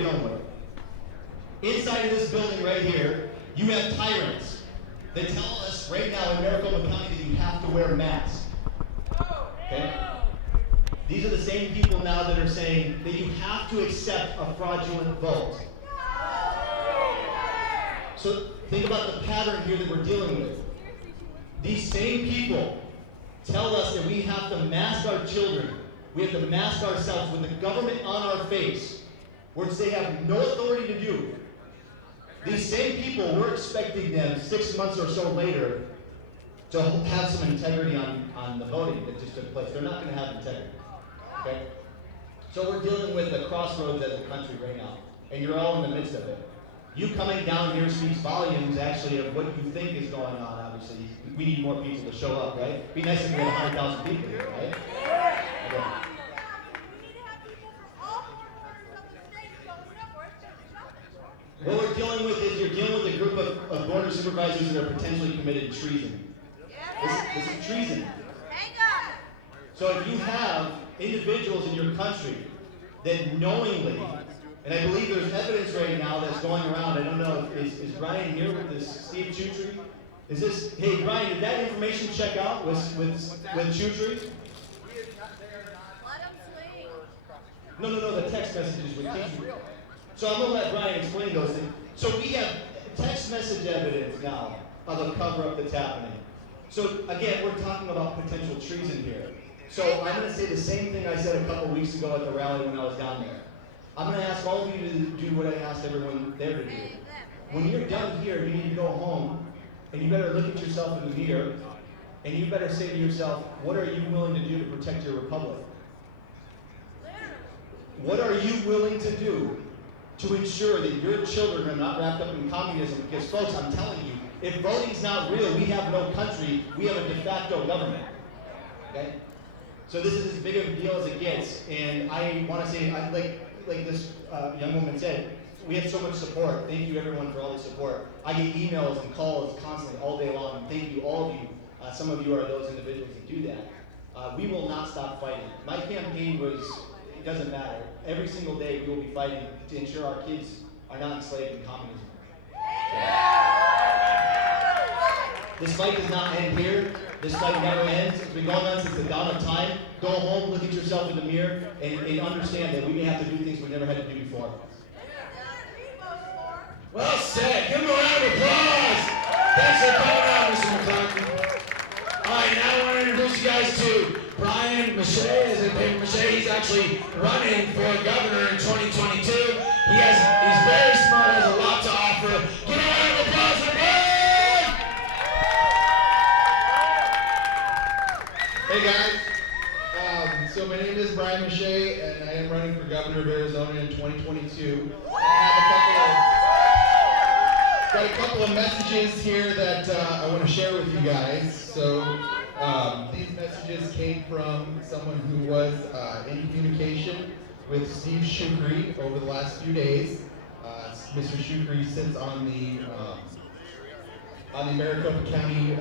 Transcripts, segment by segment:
dealing with. Inside of this building right here, you have tyrants that tell us right now in Maricopa County that you have to wear masks. Okay? These are the same people now that are saying that you have to accept a fraudulent vote. So think about the pattern here that we're dealing with. These same people tell us that we have to mask our children, we have to mask ourselves with the government on our face, which they have no authority to do. These same people, we're expecting them 6 months or so later to have some integrity on the voting that just took place. They're not going to have integrity. Okay? So we're dealing with a crossroads as a country right now, and you're all in the midst of it. You coming down here speaks volumes actually of what you think is going on, obviously. We need more people to show up, right? It'd be nice if we had 100,000 people here, right? Okay. What we're dealing with is you're dealing with a group of board of supervisors that are potentially committed treason. This is treason. So if you have individuals in your country that knowingly, and I believe there's evidence right now that's going around, I don't know, is Brian here with this Steve Chutry? Is this, hey Brian, did that information check out with Chutry? No, the text messages with Chutry. So I'm going to let Brian explain those things. So we have text message evidence now of a cover-up that's happening. So again, we're talking about potential treason here. So I'm going to say the same thing I said a couple weeks ago at the rally when I was down there. I'm going to ask all of you to do what I asked everyone there to do. When you're done here, you need to go home, and you better look at yourself in the mirror, and you better say to yourself, what are you willing to do to protect your republic? What are you willing to do to ensure that your children are not wrapped up in communism? Because folks, I'm telling you, if voting's not real, we have no country, we have a de facto government. Okay? So this is as big of a deal as it gets, and I want to say, like this young woman said, we have so much support. Thank you everyone for all the support. I get emails and calls constantly all day long. Thank you, all of you. Some of you are those individuals that do that. We will not stop fighting. My campaign was, it doesn't matter. Every single day we will be fighting to ensure our kids are not enslaved in communism. This fight does not end here. This fight never ends. It's been going on since the dawn of time. Go home, look at yourself in the mirror, and understand that we may have to do things we never had to do before. Well said. Give him a round of applause. Thanks for coming out, Mr. McCarthy. All right, now I want to introduce you guys to Brian Nemeh. Is it David Nemeh? He's actually running for governor in 2022. He's very smart, has a lot to offer. Give him a round of applause for Brian. Hey guys, so my name is Brian Nemeh, and I am running for governor of Arizona in 2022. I have a couple of messages here that I want to share with you guys. So these messages came from someone who was in communication with Steve Chutry over the last few days. Mr. Chutry sits on the Maricopa County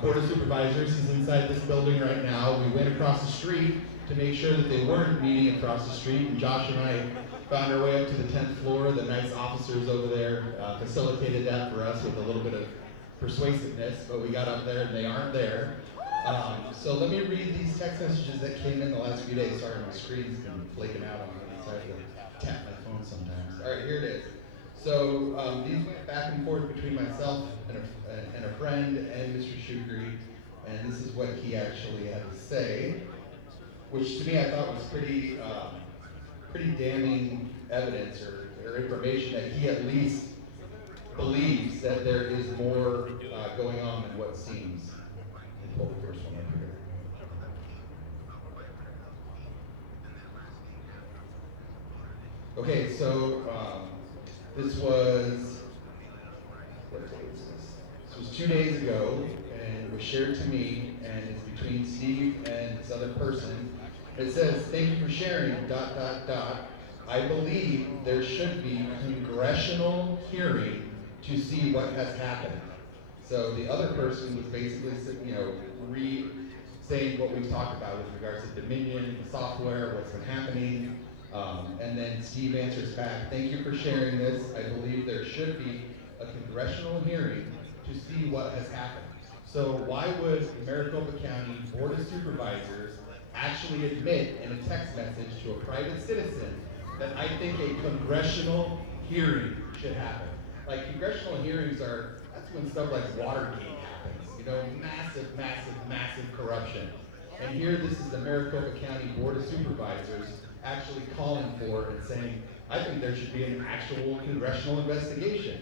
Board of Supervisors. He's inside this building right now. We went across the street to make sure that they weren't meeting across the street, and Josh and I found our way up to the 10th floor. The nice officers over there facilitated that for us with a little bit of persuasiveness, but we got up there and they aren't there. So let me read these text messages that came in the last few days. Sorry, my screen's been flaking out on me. It's hard to tap my phone sometimes. All right, here it is. So these went back and forth between myself and a friend and Mr. Chutry, and this is what he actually had to say, which to me I thought was pretty damning evidence or information that he at least believes that there is more going on than what seems. And pull the first one up here. Okay, so this was, what day is this? This was 2 days ago, and it was shared to me, and it's between Steve and this other person. It says, "Thank you for sharing, ... I believe there should be congressional hearing to see what has happened." So the other person was basically, saying what we've talked about with regards to Dominion, the software, what's been happening. And then Steve answers back, thank you for sharing this. I believe there should be a congressional hearing to see what has happened. So why would the Maricopa County Board of Supervisors actually admit in a text message to a private citizen that I think a congressional hearing should happen? Like, congressional hearings that's when stuff like Watergate happens, you know, massive, massive, massive corruption. And here this is the Maricopa County Board of Supervisors actually calling for and saying, I think there should be an actual congressional investigation.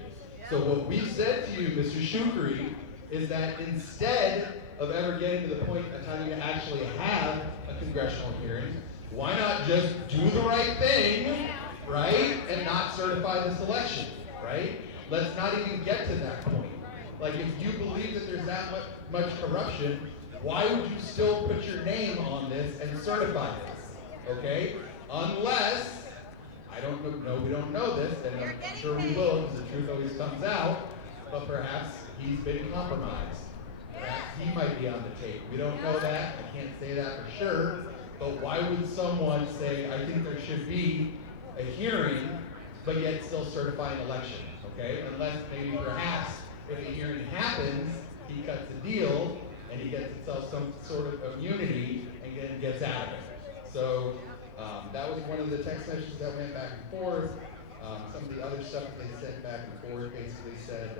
So what we've said to you, Mr. Shukri, is that instead of ever getting to the point of having to actually have a congressional hearing, why not just do the right thing, right, and not certify this election, right? Let's not even get to that point. Like, if you believe that there's that much corruption, why would you still put your name on this and certify this, okay? Unless, I don't know, we don't know this, and I'm sure we will because the truth always comes out, but perhaps he's been compromised. Perhaps he might be on the tape. We don't know that, I can't say that for sure, but why would someone say, I think there should be a hearing, but yet still certify an election, okay? Unless maybe perhaps if a hearing happens, he cuts a deal, and he gets himself some sort of immunity and then gets out of it. So that was one of the text messages that went back and forth. Some of the other stuff that they sent back and forth basically said,